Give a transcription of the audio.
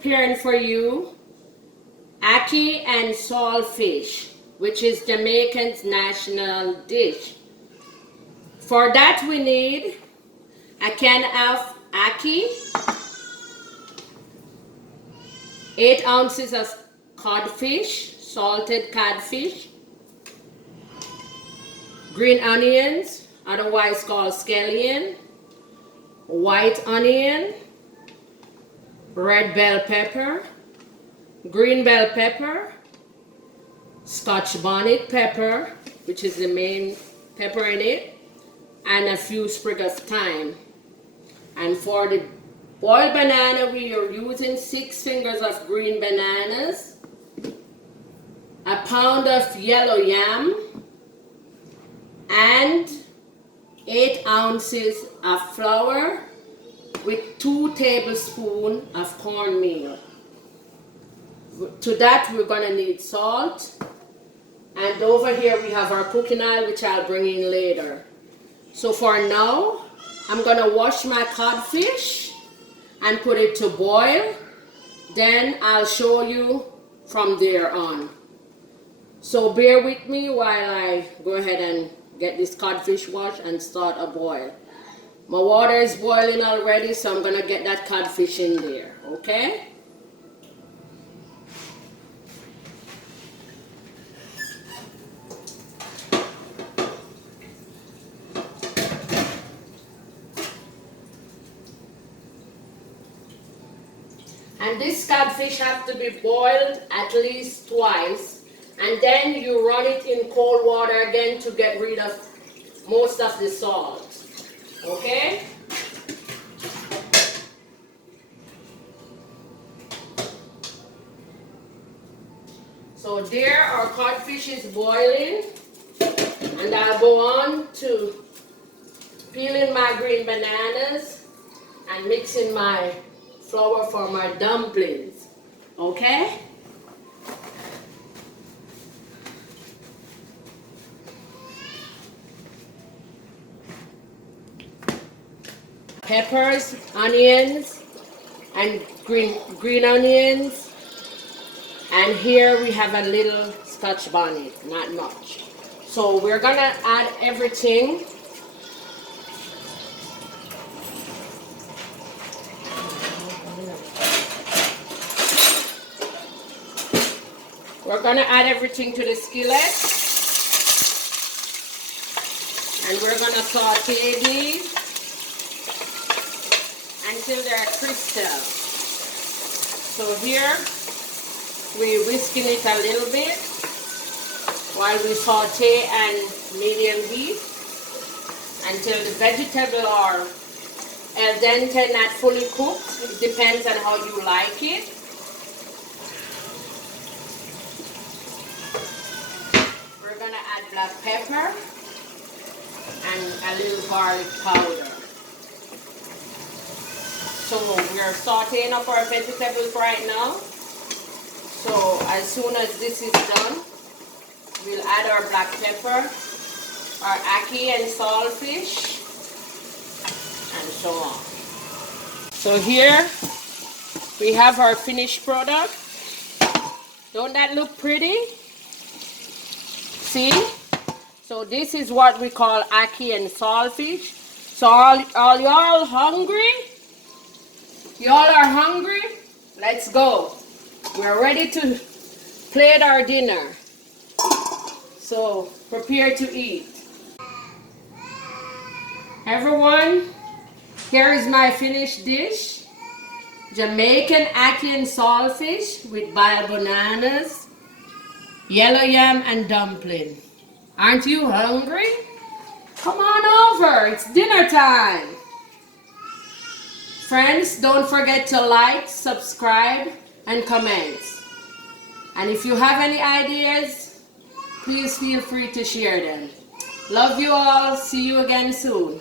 preparing for you Ackee and Saltfish, which is Jamaican's national dish. For that we need a can of ackee, 8 ounces of codfish, salted codfish, green onions, otherwise called scallion, white onion, red bell pepper, green bell pepper, Scotch bonnet pepper, which is the main pepper in it, and a few sprigs of thyme. And for the boiled banana, we are using 6 fingers of green bananas, a pound of yellow yam, and 8 ounces of flour with 2 tablespoons of cornmeal. To that we're going to need salt, and over here we have our cooking oil, which I'll bring in later. So for now, I'm going to wash my codfish and put it to boil. Then I'll show you from there on. So bear with me while I go ahead and get this codfish washed and start a boil. My water is boiling already, so I'm going to get that codfish in there, okay? And this codfish has to be boiled at least twice, and then you run it in cold water again to get rid of most of the salt. Okay? So there our codfish is boiling, and I'll go on to peeling my green bananas and mixing my flour for my dumplings. Okay? Peppers, onions, and green onions. And here we have a little Scotch bonnet, not much. So we're gonna add everything. We're gonna add everything to the skillet, and we're gonna saute these until they're crystal. So here we're whisking it a little bit while we saute and medium heat until the vegetable are al dente, not fully cooked. It depends on how you like it. We're gonna add black pepper and a little garlic powder. So we're sauteing up our vegetables right now. So as soon as this is done, we'll add our black pepper, our ackee and saltfish, and so on. So here we have our finished product. Don't that look pretty? See? So this is what we call ackee and saltfish. So all y'all hungry? Y'all are hungry? Let's go. We're ready to plate our dinner. So prepare to eat. Everyone, here is my finished dish. Jamaican ackee and saltfish with boiled bananas, yellow yam, and dumpling. Aren't you hungry? Come on over, it's dinner time. Friends, don't forget to like, subscribe, and comment. And if you have any ideas, please feel free to share them. Love you all. See you again soon.